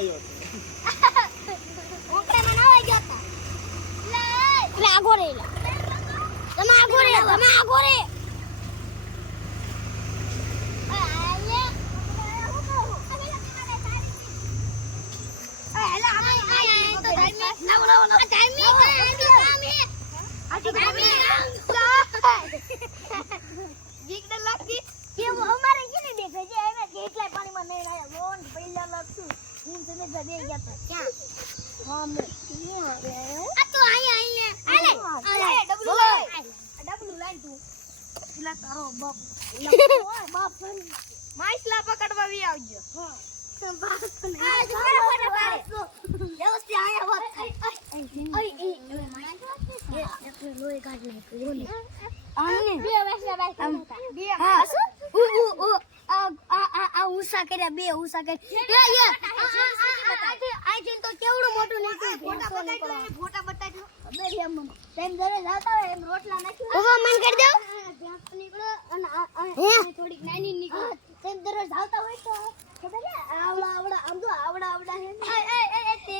આવ્યો રે અમારે દેખાય છે એમાં કેટલા પાણીમાં નહીં આવ્યા લોન પહેલા હું તમે જડે ગયા તા ક્યાં હા મે આ તો અહીંયા અહીંયા આલે ડબલું લાય ડબલું લાય તું પેલા તારો બાપ બાપ માછલા પકડવા વી આવજો હા ઉષા કર્યા બે ઉષા કર્યા. તો કેવડું મોટું નીકળ્યું ફોટા બતાડજો તેમ ઘરે જાતા હોય એમ રોટલા નાખી પપ્પા મન કરી દો. નીકળો અને આ- આ- આ થોડીક નાની નીકળો. તેમ દરરોજ જાતા હોય તો ખબર છે? આવડા આવડા આમ તો આવડા આવડા હે ને. એ તે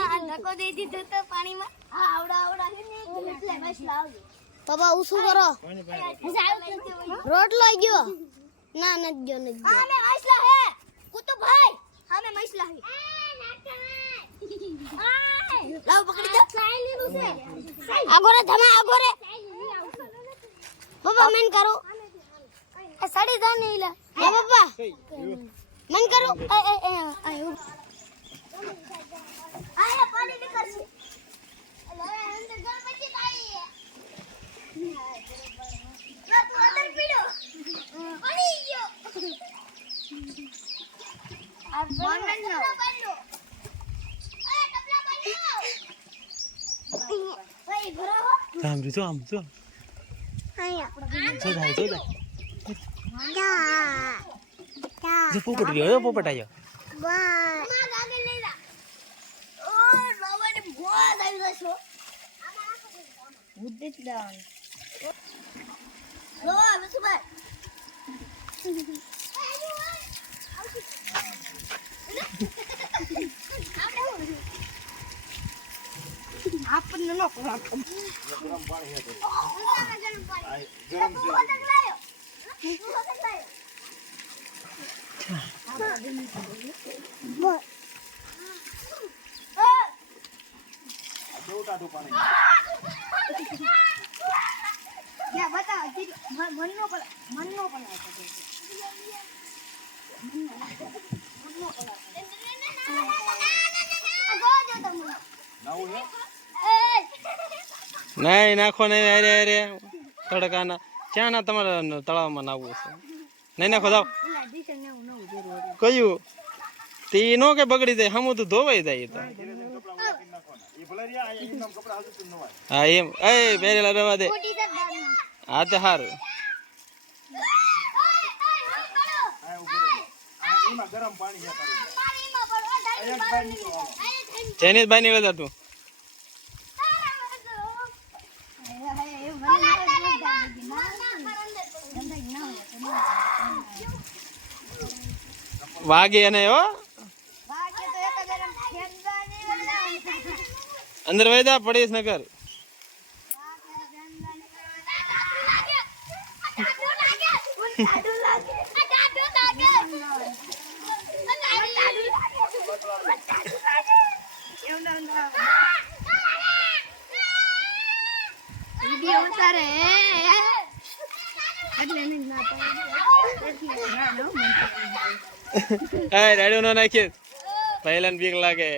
આ ધક્કો દઈ દીધો તો પાણીમાં. આ આવડા આવડા હે ને એટલે બસ લાવજો. પપ્પા હું શું કરો. રોટલો ગયો. ના નથી જો નથી હા મે મસલા હે. કુતુભાઈ હા મે મસલા હે. લાવ પકડી દો સાઈ લીધું છે. આગોરે ધમા આગોરે. પપ્પા મન કરો. સડી જા ને લા હે. પપ્પા મન કરો. એ એ એ આયો આયા પાણી નીકળશે અલે અંદર ગર પછી પાણી લા તું અંદર પીડો પડી ગયો આ બંધ ન પડ્યો એ ટપલા પડ્યો ભાઈ ભરાવો આમ જો આમ જો આયા જો જાય જો જાય જા જા જો પોપટ રહ્યો જો પોપટ આવ્યો બસ આપણને નો ગરમ બતાવ જીરી મનનો મનનો પલા નહીં નાખો નહીં અરે અરે. તડકાના. ક્યાં ના તમારે તળાવમાં નાવું છે નહીં નાખો, જાઓ. કયું? તી નો કે બગડી જાય, હમું તો ધોવાઈ જાય તો. હા, એમ. એ પહેરેલા રવા દે. હા, તે સારું ચેનીઝ ભાઈ નીકળે. જા તું. વાગે અને હો. અંદર વૈદા પડીશ નગર વિડિયો ઉતારે એટલે નહીં ના રેડિયો નો નાખીએ. પહેલા બીક લાગે.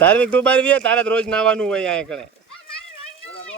તારવિક તું બાર તારે રોજ નાવાનું હોય અહીંયા કણે.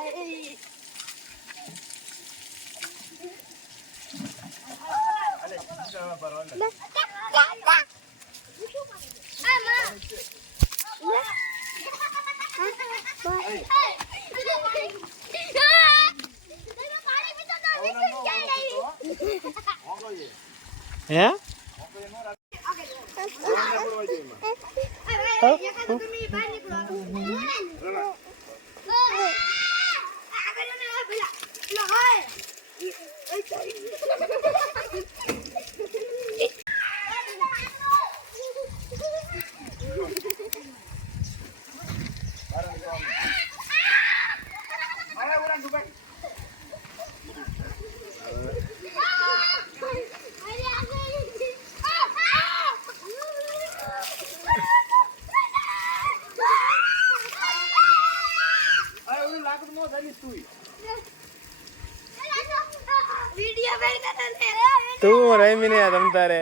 હે? વિડિયો બેન કરે તું. રમીને રમતા રે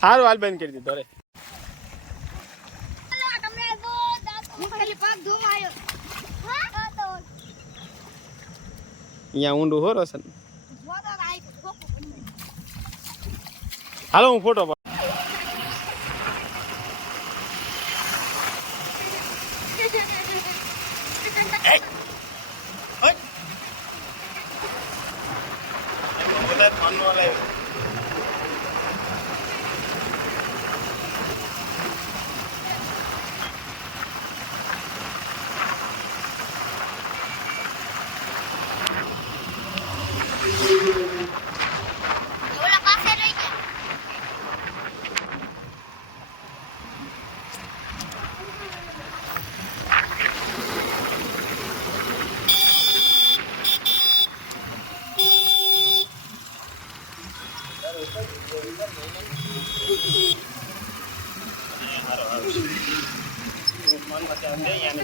સારું હાલ બંધ કરી દીધો રે. અહીંયા ઊંડું હો રોશન હાલો હું ફોટો પાડ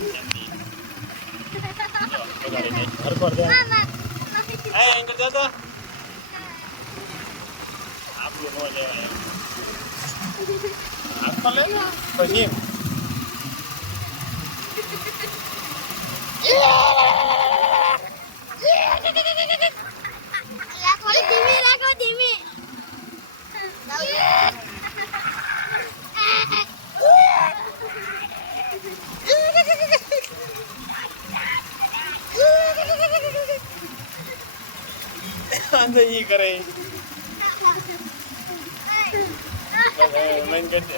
આંધે ઈ કરે. બંધ કરી દે